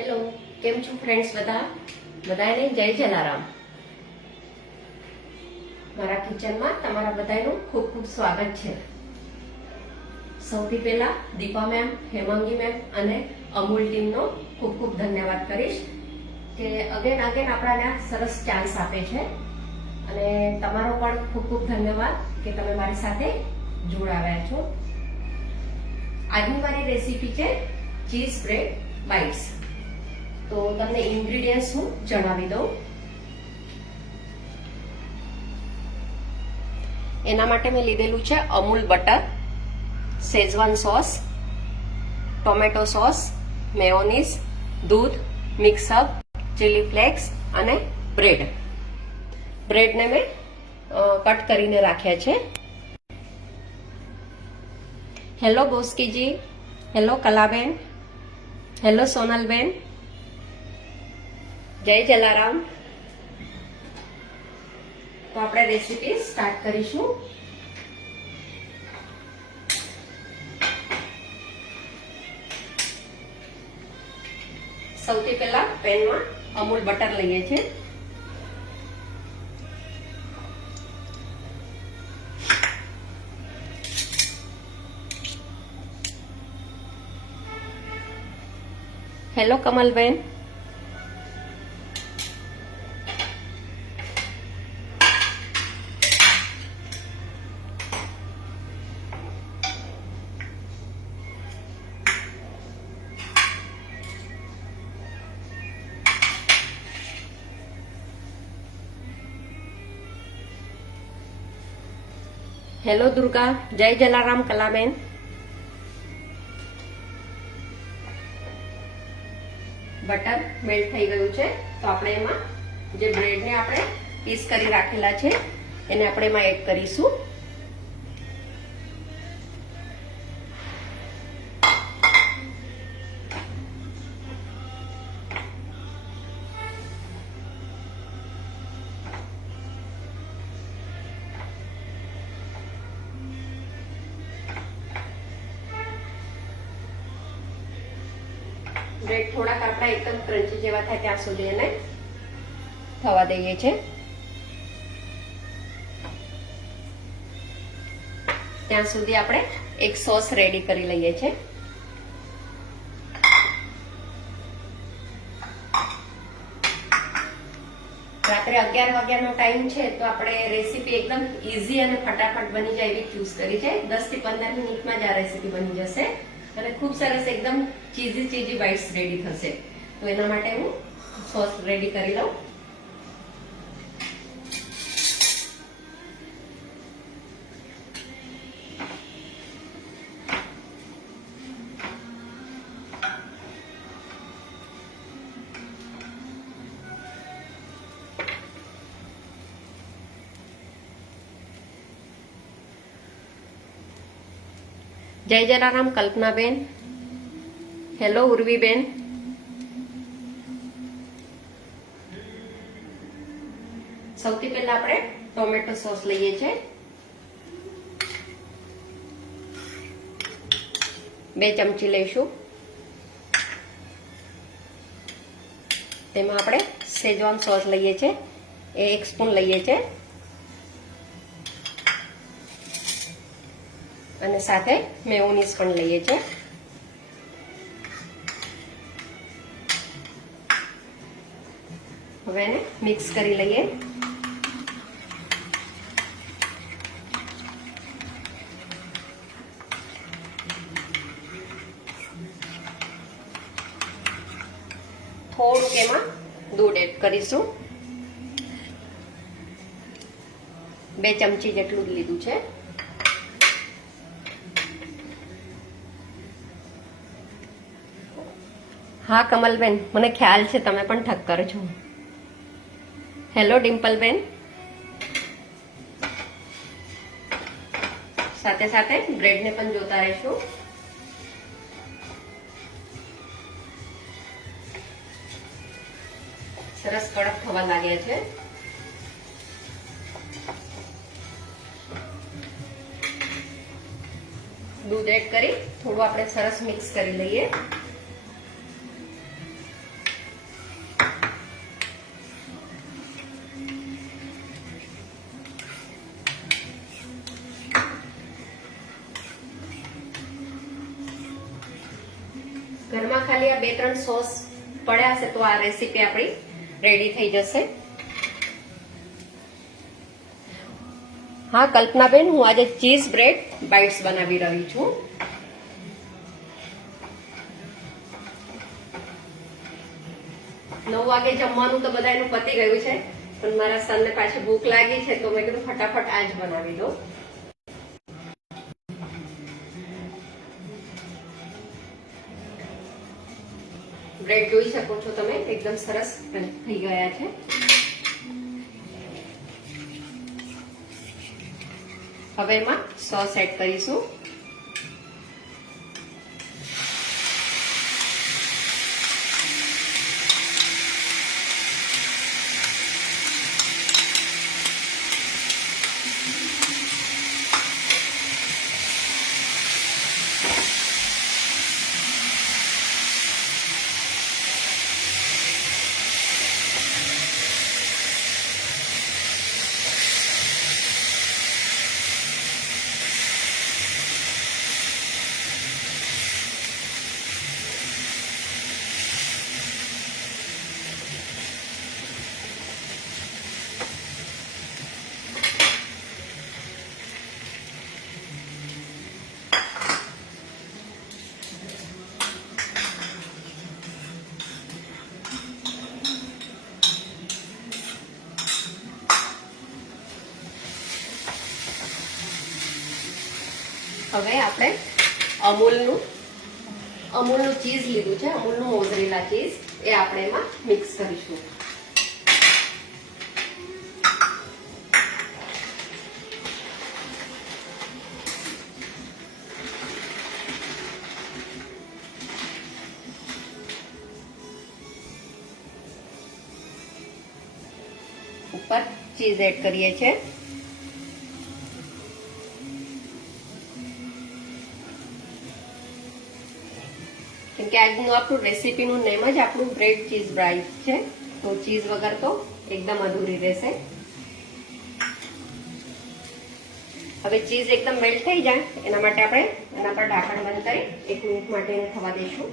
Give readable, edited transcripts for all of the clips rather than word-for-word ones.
Hello, કેમ છો friends? બધાને જય જલારામ. મારા કિચનમાં તમારા બધાનું ખૂબ ખૂબ સ્વાગત છે. સૌથી પહેલા દીપા મેમ, હેમાંગી મેમ અને અમૂલ ટીમનો ખૂબ ખૂબ ધન્યવાદ કરીશ કે અગેન આપણાને સરસ ચાન્સ આપે છે. અને તમારો પણ ખૂબ ખૂબ ધન્યવાદ કે તમે મારી સાથે જોડાવ્યા છો. આજની મારી રેસીપી છે ચીઝ બ્રેડ બાઇટ્સ. તો તમને ઇન્ગ્રેડિયન્ટ્સ હું જણાવી દઉં. એના માટે મેં લીધેલું છે Amul butter, Schezwan sauce, tomato sauce, mayonnaise, દૂધ, મિક્સઅપ, ચીલી ફ્લેક્સ અને બ્રેડને મેં કટ કરીને રાખ્યા છે. હેલો બોસ્કીજી, હેલો કલાબેન, હેલો સોનલબેન, જય જલારામ. તો આપણે રેસીપી સ્ટાર્ટ કરીશું. સૌથી પહેલા પેનમાં અમૂલ બટર લઈએ છીએ. હેલો કમલબેન, હેલો દુર્ગા, જય જલારામ કલાબેન. બટર મેલ્ટ થઈ ગયું છે તો આપણે એમાં જે બ્રેડને આપણે પીસ કરી રાખેલા છે એને આપણે એમાં એડ કરીશું. બ્રેડ થોડાક આપણા એકદમ ક્રન્ચી જેવા થાય ત્યાં સુધી એને થવા દઈએ છે. ત્યાં સુધી આપણે એક સોસ રેડી કરી લઈએ છે. રાત્રે 11 વાગ્યાનો ટાઈમ છે તો આપણે રેસીપી એકદમ ઈઝી અને ફટાફટ બની જાય એવી ચૂઝ કરી છે. 10 થી 15 મિનિટમાં જ આ રેસીપી બની જશે અને ખૂબ સરસ એકદમ ચીઝી બાઇટ્સ રેડી થશે. તો એના માટે હું સોસ રેડી કરી લઉં. જય જલારામ કલ્પનાબેન, હેલો ઉર્વીબેન. સૌથી પહેલા આપણે ટોમેટો સોસ લઈએ છીએ. 2 ચમચી લઈશું. તેમાં આપણે શેઝવાન સોસ લઈએ છીએ એ 1 સ્પૂન લઈએ છીએ અને સાથે મેયોનીઝ પણ લઈએ છીએ. હવે એને મિક્સ કરી લઈએ. થોડુંક એમાં દૂધ એડ કરીશું. 2 ચમચી જેટલું જ લીધું છે. હા કમલબેન, મને ખ્યાલ છે તમે પણ ઠક્કર છો. હેલો ડિમ્પલબેન. સાથે સાથે બ્રેડને પણ જોતા રહીશું. સરસ કડક થવા લાગ્યા છે. દૂધ એડ કરી થોડું આપણે સરસ મિક્સ કરી લઈએ. ઘરમાં ખાલી આ 2-3 સોસ પડ્યા હશે તો આ રેસીપી આપણી રેડી થઈ જશે. હા કલ્પનાબેન, હું આજે ચીઝ બ્રેડ બાઇટ્સ બનાવી રહી છું. નવ વાગે જમવાનું તો બધાનું પતી ગયું છે, પણ મારા સનને પાછી ભૂખ લાગી છે તો મેં કીધું ફટાફટ આ જ બનાવી દઉં. બ્રેડ જોઈ શકો છો તમે, એકદમ સરસ થઈ ગયા છે. હવે એમાં સોસ એડ કરીશું. હવે આપણે અમૂલનું ચીઝ લીધું છે, અમૂલનું મોઝરેલા ચીઝ, એ આપણે એમાં મિક્સ કરીશું. ઉપર ચીઝ એડ કરીએ છીએ. કેમ કે આજનું આપણું રેસીપીનું નેમ જ આપણું બ્રેડ ચીઝ બાઇટ્સ છે, તો ચીઝ વગર તો એકદમ અધૂરી રહેશે. હવે ચીઝ એકદમ મેલ્ટ થઈ જાય એના માટે આપણે એના પર ઢાંકણ બંધ કરી 1 મિનિટ માટે એને થવા દઈશું.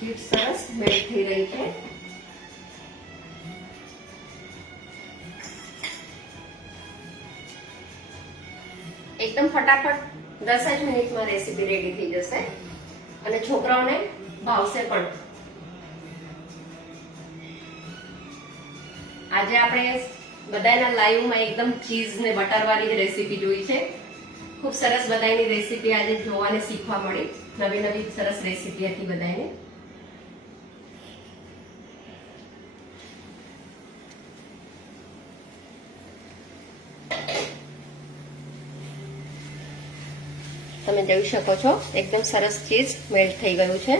ચીઝ સરસ મેલ્ટ થઈ રહી છે. એકદમ ફટાફટ 10 જ મિનિટમાં રેસીપી રેડી થઈ જશે અને છોકરાઓને ભાવશે પણ. આજે આપણે બધાના લાઈવમાં એકદમ ચીઝ ને બટર વાળી રેસીપી જોઈ છે. ખૂબ સરસ બધાની રેસીપી આજે જોવાને શીખવા મળી. નવી નવી સરસ રેસીપી હતી બધાની. તમે જોઈ શકો છો એકદમ સરસ ચીઝ મેલ્ટ થઈ ગયું છે.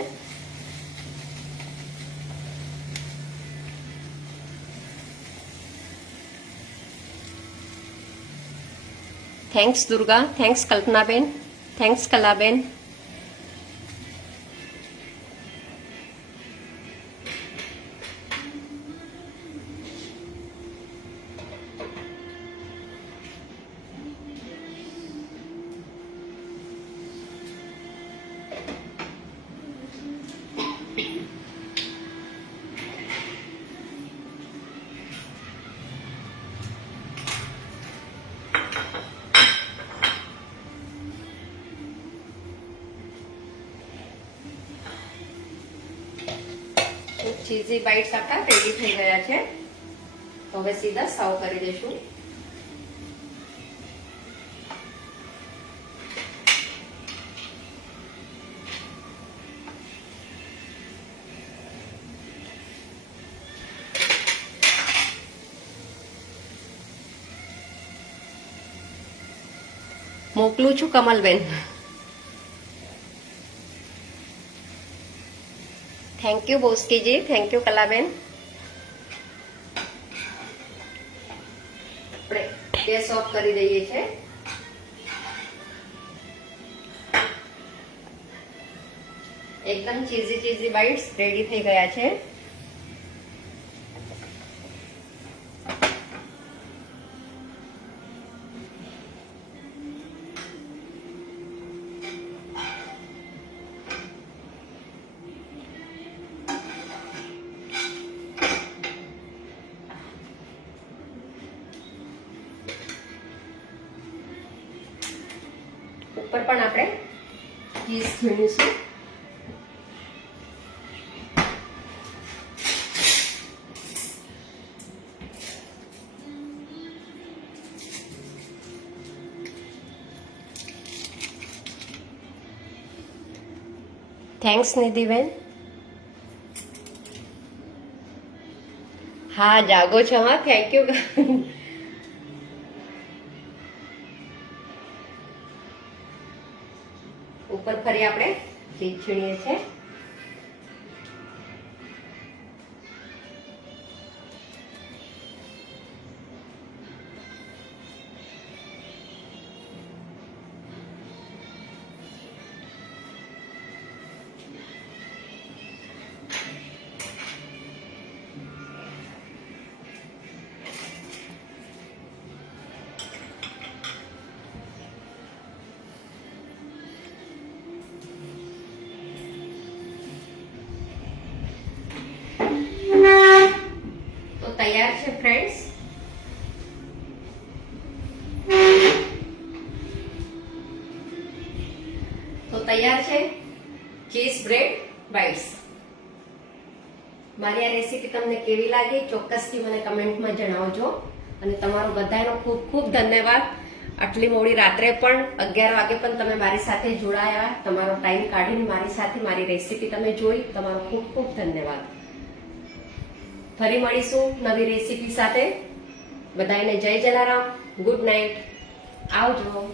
Thanks Durga, thanks Kalpanaben, thanks Kalaben. Cheesy bites આપણા રેડી થઈ ગયા છે. તો હવે સીધા સર્વ કરી દઈશું. મોકલું છું કમલબેન. Thank you બોસ્કીજી, thank you કલાબેન. આપણે ગેસ ઓફ કરી દઈએ છે. એકદમ ચીઝી બાઇટ્સ રેડી થઈ ગયા છે. ઉપર પણ આપણે ચીઝ છીણીશું. થેન્ક્સ નિધિબેન. હા જાગો છો. હા થેન્ક યુ. ઉપર ફરી આપણે ચીઝ છીણીએ છીએ. તૈયાર છે ફ્રેન્ડ્સ. તો તૈયાર છે ચીઝ બ્રેડ બાઇટ્સ. મારી આ રેસીપી તમને કેવી લાગી ચોક્કસથી મને કમેન્ટમાં જણાવજો. અને તમારો બધાનો ખૂબ ખૂબ ધન્યવાદ. આટલી મોડી રાત્રે પણ 11 વાગે પણ તમે મારી સાથે જોડાયા, તમારો ટાઈમ કાઢીને મારી સાથે મારી રેસીપી તમે જોઈ. તમારો ખૂબ ખૂબ ધન્યવાદ. ફરી મળીશું નવી રેસીપી સાથે. બધાને જય જલારામ. Good night. આવજો.